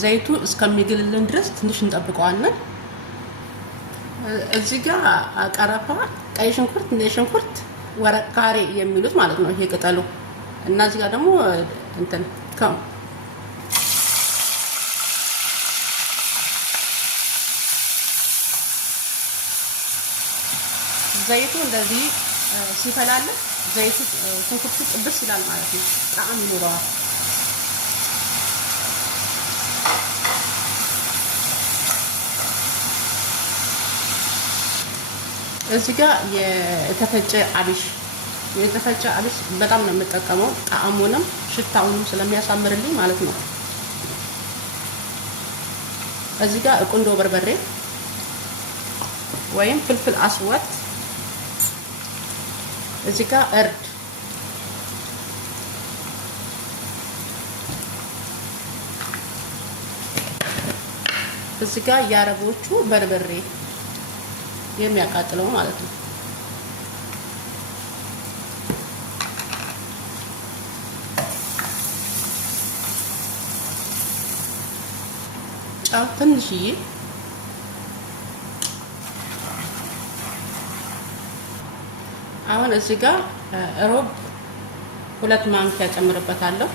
ዘይቱ እስከሚግልልን ድረስ ትንሽ እንጠብቀዋለን። እዚህ ጋር ቀረፋ፣ ቀይ ሽንኩርት፣ ነጭ ሽንኩርት፣ ወረቅ ካሬ የሚሉት ማለት ነው። ይሄ ቅጠሉ እና እዚህ ጋር ደግሞ እንትን ዘይቱ እንደዚህ ሲፈላልህ ዘይቱ ሽንኩርቱ ጥብስ ይላል ማለት ነው። ጣዕም ይኖረዋል። እዚህ ጋር የተፈጨ አብሽ በጣም ነው የምጠቀመው። ጣዕሙንም ሽታውንም ስለሚያሳምርልኝ ማለት ነው። እዚህ ጋር ቁንዶ በርበሬ ወይም ፍልፍል አስወት፣ እዚህ ጋር እርድ፣ እዚህ ጋር የአረቦቹ በርበሬ የሚያቃጥለው ማለት ነው። ጫው ትንሽዬ፣ አሁን እዚህ ጋር ሮብ 2 ማንኪያ ጨምርበታለሁ።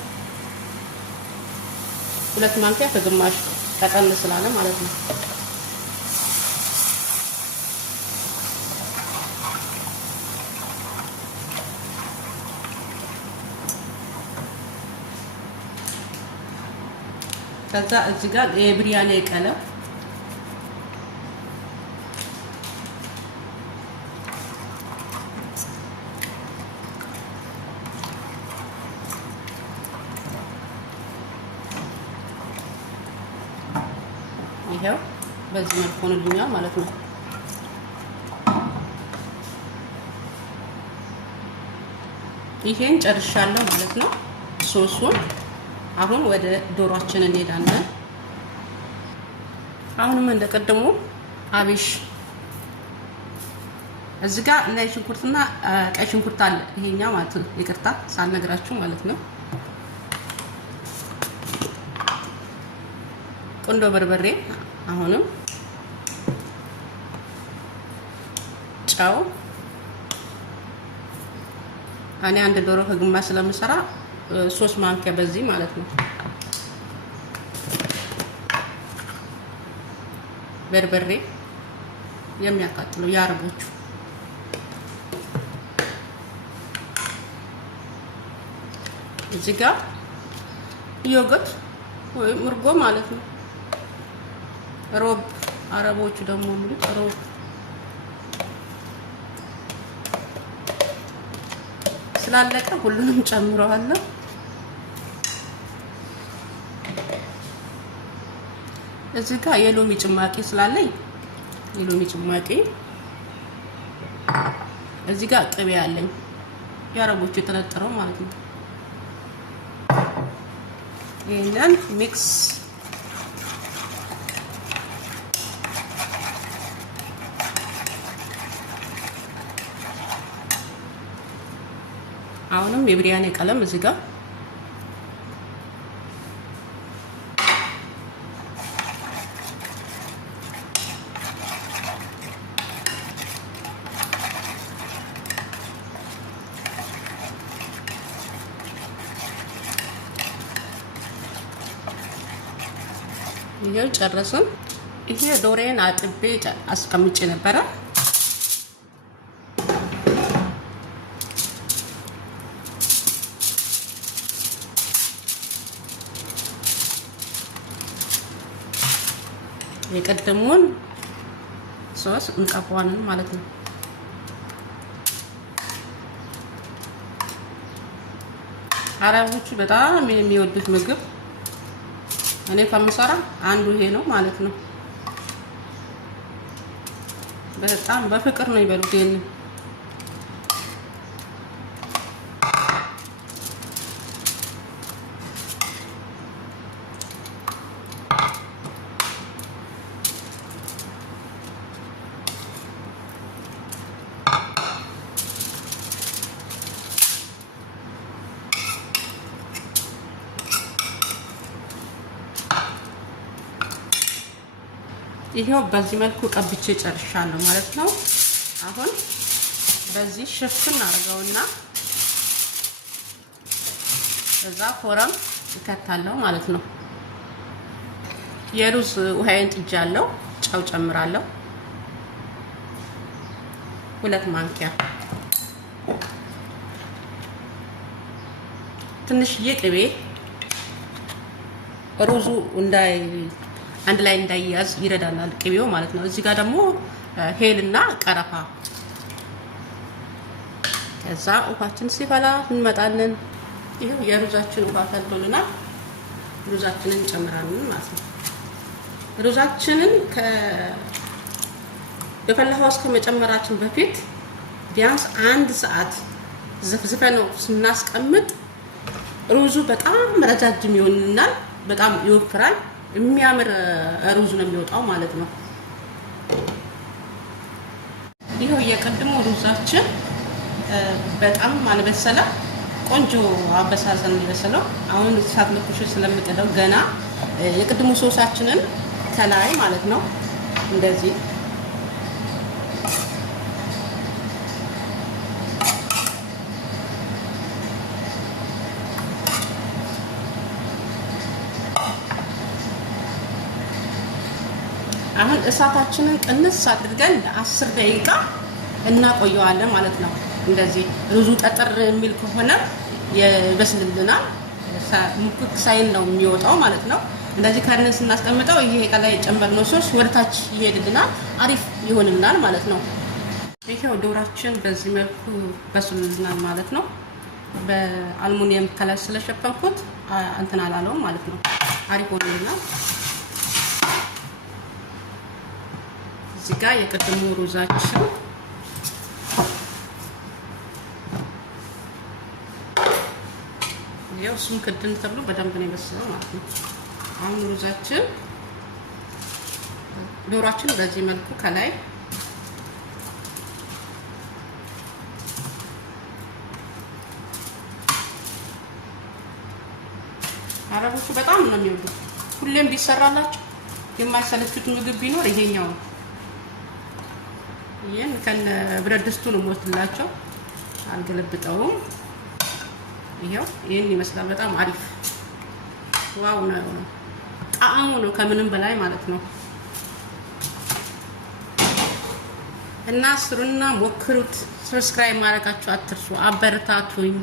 2 ማንኪያ ከግማሽ ቀጠን ስላለ ማለት ነው። ከዛ እዚህ ጋር የብሪያኔ ቀለም ይሄው በዚህ መልኩ ሆኖልኛል ማለት ነው። ይሄን ጨርሻለሁ ማለት ነው ሶሱን። አሁን ወደ ዶሮአችን እንሄዳለን። አሁንም እንደቀደሙ አብሽ እዚህ ጋር ነጭ ሽንኩርትና ቀይ ሽንኩርት አለ። ይሄኛው ማለት ነው ይቅርታ ሳልነግራችሁ ማለት ነው። ቁንዶ በርበሬ፣ አሁንም ጨው። እኔ አንድ ዶሮ ከግማሽ ስለምሰራ 3 ማንኪያ በዚህ ማለት ነው። በርበሬ የሚያቃጥለው የአረቦቹ። እዚህ ጋር ዮገርት ወይም እርጎ ማለት ነው። ሮብ አረቦቹ ደግሞ የሚሉት ሮብ። ስላለቀ ሁሉንም ጨምረዋለሁ። እዚህ ጋር የሎሚ ጭማቂ ስላለኝ የሎሚ ጭማቂ፣ እዚህ ጋር ቅቤ አለኝ የአረቦቹ የተነጠረው ማለት ነው። ይሄንን ሚክስ አሁንም የብሪያኔ ቀለም እዚህ ጋር ይሄው ጨረስን። ይሄ ዶሬን አጥቤ አስቀምጬ ነበረ። የቀደሙን ሶስ እንቀባዋለን ማለት ነው። አረቦቹ በጣም የሚወዱት ምግብ እኔ ከምሰራ አንዱ ይሄ ነው ማለት ነው። በጣም በፍቅር ነው ይበሉት ይሄንን። ይሄው በዚህ መልኩ ቀብቼ ጨርሻለሁ ማለት ነው። አሁን በዚህ ሽፍን አድርገውና እዛ ፎረም እከታለሁ ማለት ነው። የሩዝ ውሃዬን ጥጃለሁ። ጨው ጨምራለሁ 2 ማንኪያ፣ ትንሽዬ ቅቤ ሩዙ አንድ ላይ እንዳይያዝ ይረዳናል ቅቤው ማለት ነው። እዚህ ጋር ደግሞ ሄልና ቀረፋ። ከዛ ውሃችን ሲፈላ እንመጣለን። ይሄው የሩዛችን ውሃ ፈልቶልናል። ሩዛችንን እንጨምራለን ማለት ነው። ሩዛችንን የፈላ ውሃ ከመጨመራችን በፊት ቢያንስ 1 ሰዓት ዘፍዝፈነው ስናስቀምጥ ሩዙ በጣም ረጃጅም ይሆንልናል፣ በጣም ይወፍራል። የሚያምር ሩዝ ነው የሚወጣው ማለት ነው። ይሄው የቀድሞ ሩዛችን በጣም አልበሰለ፣ ቆንጆ አበሳሰል ነው የበሰለው። አሁን እሳት ለኩሽ ስለምጥደው ገና የቅድሙ ሶሳችንን ከላይ ማለት ነው እንደዚህ አሁን እሳታችንን ቅንስ አድርገን ለ10 ደቂቃ እናቆየዋለን ማለት ነው። እንደዚህ ሩዙ ጠጠር የሚል ከሆነ ይበስልልናል። ሙክክ ሳይል ነው የሚወጣው ማለት ነው። እንደዚህ ካርነን ስናስቀምጠው ይሄ ከላይ የጨመርነው ሶስ ወደታች ይሄድልናል፣ አሪፍ ይሆንልናል ማለት ነው። ይሄው ዶራችን በዚህ መልኩ በስልልናል ማለት ነው። በአልሙኒየም ከላይ ስለሸፈንኩት እንትን አላለውም ማለት ነው። አሪፍ ሆኖልናል። እዚህ ጋር የቅድሙ ሩዛችን ያው እሱም ክድን ተብሎ በደንብ ነው የበሰለው ማለት ነው። አሁን ሩዛችን ዶሯችን በዚህ መልኩ ከላይ አረቦቹ በጣም ነው የሚወዱት። ሁሌም ቢሰራላቸው የማይሰለቹት ምግብ ቢኖር ይሄኛው ነው። ይሄን ከነ ብረት ድስቱ ነው የምወስድላቸው፣ አልገለብጠውም። ይሄው ይሄን ይመስላል። በጣም አሪፍ ዋው ነው። ጣዕሙ ነው ከምንም በላይ ማለት ነው። እና ስሩና ሞክሩት። ሰብስክራይብ ማድረጋችሁ አትርሱ። አበረታቱኝ።